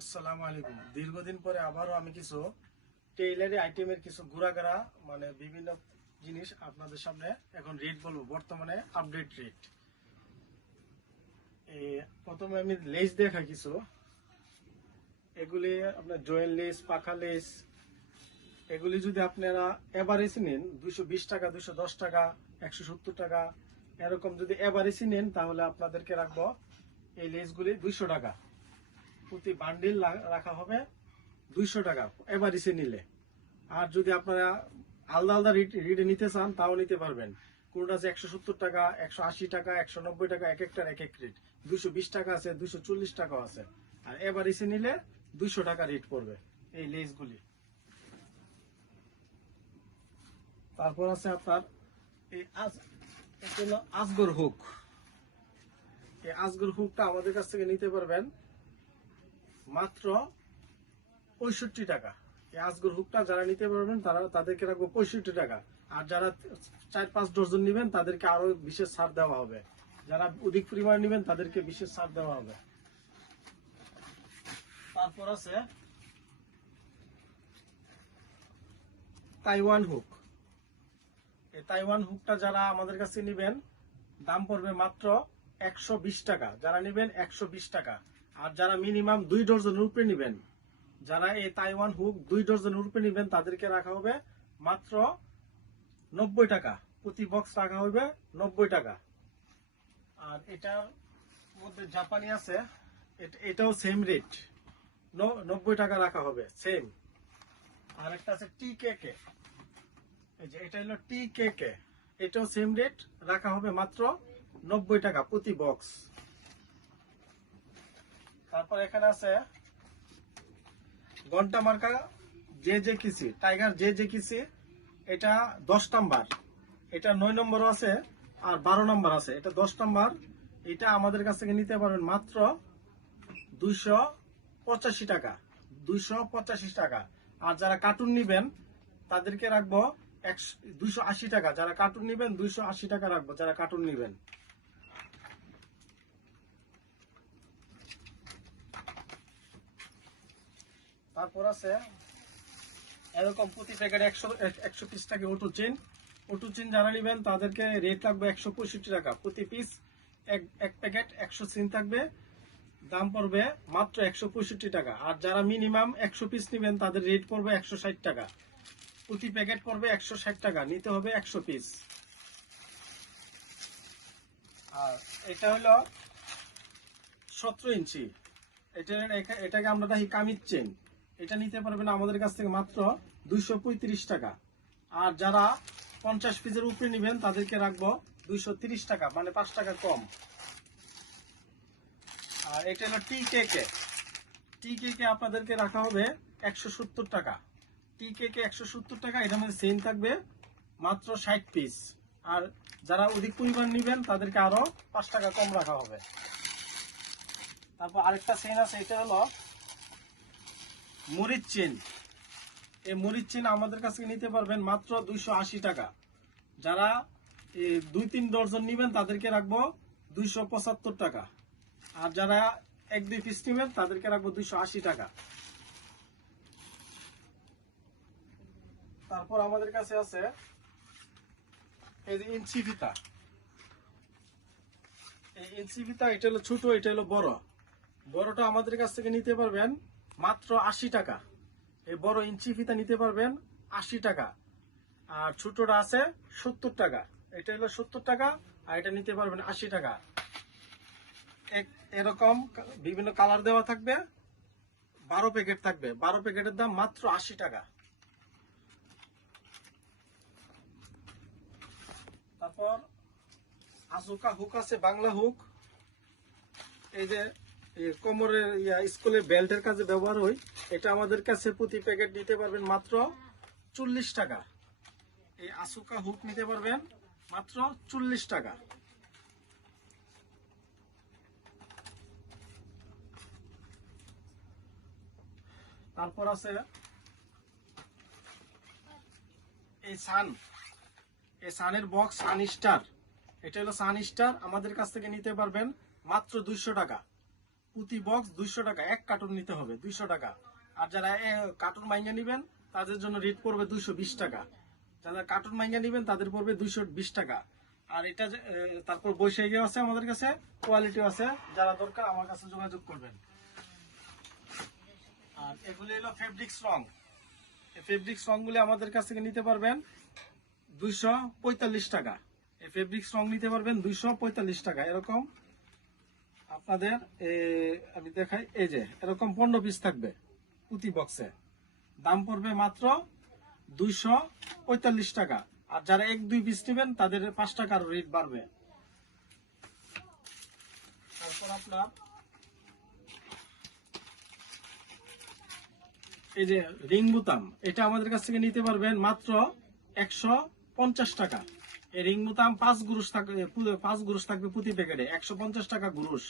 আসসালামু আলাইকুম। দীর্ঘদিন পরে আবারও আমি কিছু টেইলারি আইটেমের কিছু ঘোরাঘেরা মানে বিভিন্ন জিনিস আপনাদের সামনে এখন রেট বলবো, বর্তমানে আপডেট রেট। প্রথমে আমি লেস দেখাই কিছু। এগুলি আপনার জয়েন্ট লেস, পাখা লেস। এগুলি যদি আপনারা এভারেজ নেন 220 টাকা, 210 টাকা, 170 টাকা, এরকম যদি এভারেজ নেন তাহলে আপনাদেরকে রাখবো এই লেসগুলি 200 টাকা প্রতি বান্ডিল রাখা হবে। 200 টাকা এভারেজে নিলে। আর যদি আপনারা আলাদা আলাদা রিডে নিতে চান তাও নিতে পারবেন। কোনটা আছে 170 টাকা, 180 টাকা, 190 টাকা, এক একটার এক এক রেট। 220 টাকা আছে, 240 টাকাও আছে। আর এভারেজে নিলে 200 টাকা রেট পড়বে এই লেসগুলি। তারপর আছে আপনার এই এটা হলো আজগর হুক। এই আজগর হুকটা আমাদের কাছ থেকে নিতে পারবেন মাত্র 65 টাকা। এই আজগর হুকটা যারা নিতে পারবেন তাদেরকে রাখবো 65 টাকা। আর যারা 4-5 ডজন নেবেন তাদেরকে আরো বিশেষ ছাড় দেওয়া হবে। যারা অধিক পরিমাণ নেবেন তাদেরকে বিশেষ ছাড় দেওয়া হবে। তারপর আছে তাইওয়ান হুক। এই তাইওয়ান হুকটা যারা আমাদের কাছে নেবেন দাম পড়বে মাত্র 120 টাকা। যারা নেবেন 120 টাকা। আর যারা মিনিমাম 2 ডজনের উপরে নেবেন, যারা এই তাইওয়ান হুক 2 ডজনের উপরে নেবেন তাদেরকে রাখা হবে মাত্র 90 টাকা। প্রতি বক্স রাখা হবে 90 টাকা। আর এটার মধ্যে জাপানি আছে, এটাও সেম রেট, 90 টাকা রাখা হবে সেম। আর একটা আছে টি কে কে। এই যে এটা হলো টি কে কে, এটাও সেম রেট রাখা হবে মাত্র 90 টাকা প্রতি বক্স। তারপর এখানে আছে ঘন্টা মার্কা যে কিসি, টাইগার যে কিসি। এটা 10 নাম্বার, এটা 9 নম্বরও আছে আর 12 নম্বর আছে। এটা 10 নাম্বার। এটা আমাদের কাছ থেকে নিতে পারবেন মাত্র 285 টাকা, 285 টাকা। আর যারা কার্টুন নিবেন তাদেরকে রাখবো 280 টাকা। যারা কার্টুন নিবেন 280 টাকা রাখবো, যারা কার্টুন নিবেন। তারপর আছে এরকম প্রতি প্যাকেট 100 পিস থাকে অটো চেন। অটো চেন যারা নেবেন তাদেরকে রেট লাগবে 165 টাকা প্রতি পিস। এক প্যাকেট 100 চেন থাকবে, দাম পড়বে মাত্র 165 টাকা। আর যারা মিনিমাম 100 পিস নেবেন তাদের রেট পড়বে 160 টাকা। প্রতি প্যাকেট পড়বে 160 টাকা, নিতে হবে 100 পিস। আর এটা হলো 17 ইঞ্চি। এটাকে আমরা দেখি কামিজ চেন। এটা নিতে পারবেন আমাদের কাছ থেকে মাত্র 235 টাকা। আর যারা 50 পিসের উপরে নেবেন তাদেরকে রাখবো 230 টাকা, মানে 5 টাকা কম। আর এটা হলো টি কে কে। টি কে কে আপনাদেরকে রাখা হবে 170 টাকা। টি কে কে 170 টাকা। এটার মধ্যে চেন থাকবে মাত্র 60 পিস। আর যারা অধিক পরিমাণ নেবেন তাদেরকে আরো 5 টাকা কম রাখা হবে। তারপর আরেকটা চেন আছে, এটা হলো মরিচ চেন। এই মরিচ চেন আমাদের কাছে নিতে পারবেন মাত্র 280 টাকা। যারা 2-3 ডজন নেবেন তাদেরকে রাখবো 275 টাকা। আর যারা 1-2 পিস নেবেন তাদেরকে রাখবো 280 টাকা। তারপর আমাদের কাছে আছে এই যে ইঞ্চি ফিতা। এই ইঞ্চি ফিতা, এটা হলো ছোট, এটা হলো বড়। বড়টা আমাদের কাছ থেকে নিতে পারবেন মাত্র 80 টাকা। এই বড় ইঞ্চি ফিতা নিতে পারবেন 80 টাকা। আর ছোটটা আছে 70 টাকা। এটা হলো 70 টাকা। আর এটা নিতে পারবেন 80 টাকা। এরকম বিভিন্ন কালার দেওয়া থাকবে। 12 প্যাকেট থাকবে, 12 প্যাকেটের দাম মাত্র 80 টাকা। তারপর আজুকা হুক আছে, বাংলা হুক। এই যে কোমরের স্কুলের বেল্টের কাজে ব্যবহার হয়। এটা আমাদের কাছে প্রতি প্যাকেট নিতে পারবেন মাত্র 40 টাকা। এই আসুকা হুক নিতে পারবেন মাত্র 40 টাকা। তারপর আছে এই সানের বক্স, সান স্টার। এটা হলো সান স্টার, আমাদের কাছ থেকে নিতে পারবেন মাত্র 200 টাকা। প্রতি বক্স 200 টাকা, এক কার্টুন নিতে হবে 200 টাকা। আর যারা কার্টুন মাইঙ্গা নিবেন তাদের জন্য রেট পড়বে 220 টাকা। যারা কার্টুন মাইঙ্গা নিবেন তাদের পড়বে 220 টাকা। আর এটা তারপর বৈশাখী আছে আমাদের কাছে, কোয়ালিটি আছে, যারা দরকার আমার কাছে যোগাযোগ করবেন। আর এগুলি হলো ফেব্রিক্স রং। এই ফেব্রিক্স রংগুলি আমাদের কাছ থেকে নিতে পারবেন 245 টাকা। এই ফেব্রিক্স রং নিতে পারবেন 245 টাকা। এরকম আপনাদের আমি দেখাই, এই যে এরকম 15 পিস থাকবে প্রতি বক্সে, দাম পড়বে মাত্র 245 টাকা। আর যারা 1-2 পিস নেবেন তাদের 5 টাকার রেট বাড়বে। তারপর আপনার এই যে রিং বোতাম, এটা আমাদের কাছ থেকে নিতে পারবেন মাত্র 150 টাকা। এই রিং বোতাম 5 গুরুশ থাকবে, 5 গুরুশ থাকবে প্রতি প্যাকেটে, 150 টাকা গুরুশ।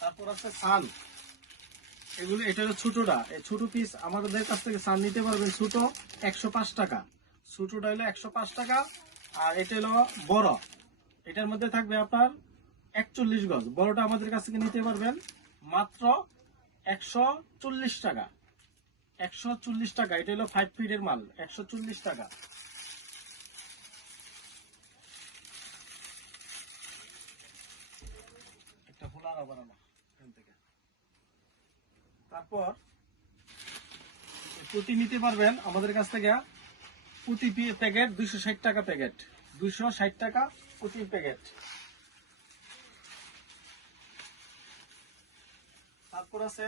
তারপর আছে সান, এগুলো এটা হলো ছোটটা, এই ছোট পিস আমাদের কাছ থেকে সান নিতে পারবেন ছোট 105 টাকা। ছোটটা হলো 105 টাকা। আর এটা হলো বড়, এটার মধ্যে থাকবে আপনার 41 গজ। বড়টা আমাদের কাছ থেকে নিতে পারবেন মাত্র 140 টাকা। 140 টাকা, এটা হলো 5 ফিটের মাল, 140 টাকা। একটা খোলা বানানো এখান থেকে। তারপর প্রতি নিতে পারবেন আমাদের কাছ থেকে প্রতি প্যাকেট 260 টাকা প্যাকেট, 260 টাকা প্রতি প্যাকেট। তারপর আছে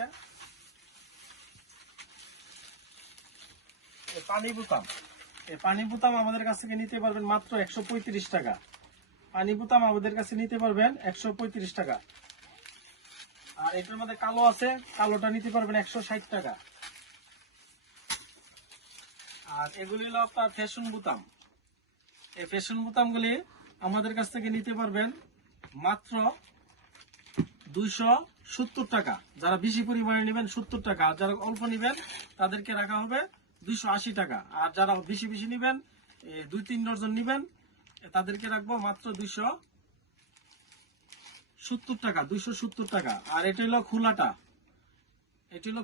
পানি বোতাম। এই পানি বোতাম আমাদের কাছ থেকে নিতে পারবেন মাত্র 135 টাকা। পানি বোতাম আমাদের কাছে নিতে পারবেন 135 টাকা। আর এটার মধ্যে কালো আছে, কালোটা নিতে পারবেন 160 টাকা। আর এগুলি হলো আপনার ফ্যাশন বোতাম। এই ফ্যাশন বোতামগুলি আমাদের কাছ থেকে নিতে পারবেন মাত্র 270 টাকা। যারা বেশি পরিমাণে নেবেন 70 টাকা, আর যারা অল্প নেবেন তাদেরকে রাখা হবে 280 টাকা। আর যারা বেশি বেশি নেবেন, 2-3 ডজন নেবেন, তাদেরকে রাখবো মাত্র 270 টাকা, 270 টাকা। আর এটা হলো খোলাটা, এটা হলো